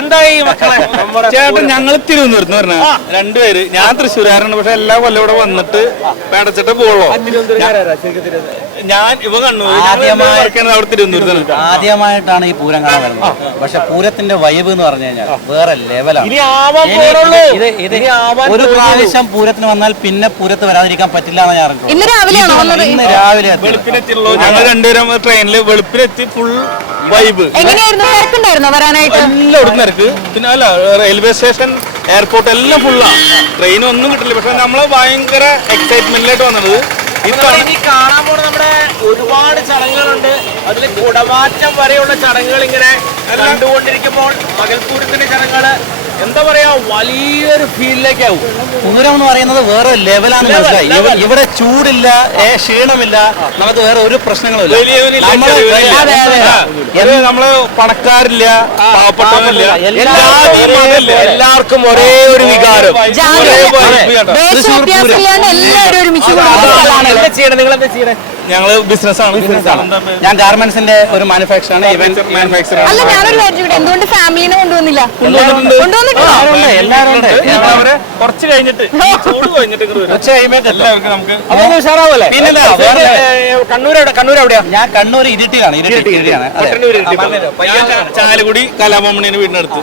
എന്തായി മക്കളെ? ചേട്ടൻ ഞങ്ങൾ തിരുവനന്തപുരത്ത് പറഞ്ഞ രണ്ടുപേര്. ഞാൻ തൃശ്ശൂരാരാണ്, പക്ഷെ എല്ലാ കൊല്ലം ഇവിടെ വന്നിട്ട് പേടച്ചിട്ട് പോളോ. ഞാൻ ഇവ കണ്ണൂർ, അവിടെ തിരുവനന്തപുരത്ത്. ആദ്യമായിട്ടാണ് ഈ പൂരം കാണാൻ വരുന്നത്. പക്ഷെ പൂരത്തിന്റെ വൈബ് എന്ന് പറഞ്ഞു കഴിഞ്ഞാൽ വേറെ ലെവലാണ്. ഒരു പ്രാവശ്യം പൂരത്തിന് വന്നാൽ പിന്നെ പൂരത്ത് വരാതിരിക്കാൻ പറ്റില്ല എന്ന് ഞാൻ അറിഞ്ഞു. ഇന്ന് രാവിലെ വെളുപ്പിനെത്തിയുള്ളൂ. ഞങ്ങൾ രണ്ടുപേരും ട്രെയിനിൽ വെളുപ്പിനെത്തി. Full vibe. എങ്ങനെയായിരുന്നു? തിരക്കുണ്ടായിരുന്നോ വരാനായിട്ട്? എല്ലായിടത്തും തിരക്ക്. പിന്നെ അല്ല, റെയിൽവേ സ്റ്റേഷൻ, എയർപോർട്ട് എല്ലാം ഫുള്ളാ. ട്രെയിൻ ഒന്നും കിട്ടില്ല. പക്ഷെ നമ്മള് ഭയങ്കര എക്സൈറ്റ്മെന്റിലായിട്ട് വന്നത്. ഇനി കാണാൻ പോണ നമ്മുടെ ഒരുപാട് ചടങ്ങുകളുണ്ട്. അതിൽ കുടമാറ്റം വരെയുള്ള ചടങ്ങുകൾ ഇങ്ങനെ കണ്ടുകൊണ്ടിരിക്കുമ്പോൾ പകൽപ്പൂരത്തിന്റെ ചടങ്ങുകൾ എന്താ പറയാ, വലിയൊരു ഫീലിലേക്കാവും. പൂരം എന്ന് പറയുന്നത് വേറെ ലെവലാണ്. മനസ്സിലായി? ഇവിടെ ചൂടില്ല, ക്ഷീണമില്ല, നമുക്ക് വേറെ ഒരു പ്രശ്നങ്ങളും നമ്മള് പണക്കാരില്ല, പാവപ്പെട്ടവരില്ല, എല്ലാവർക്കും ഒരേ ഒരു വികാരം. ഞങ്ങള് ബിസിനസ്സാണ്. ഞാൻ ഗാർമെന്റ്സിന്റെ ഒരു മാനുഫാക്ചർ ആണ്, ഇവന്റ് മാനുഫാക്ചർ. അല്ല, ഞാനൊരു കാര്യം, എന്തുകൊണ്ട് ഫാമിലിനെ കൊണ്ടുവന്നില്ല? എല്ലാവരും ഉണ്ട്. കുറച്ച് കഴിഞ്ഞിട്ട് ഉച്ച കഴിയുമ്പോൾ എല്ലാവർക്കും നമുക്ക് കണ്ണൂർ എവിടെയാ? ഞാൻ കണ്ണൂർ ഇരിട്ടിയാണ്. ചാലക്കുടി കലാഭവമണിയുടെ വീടിനടുത്ത്.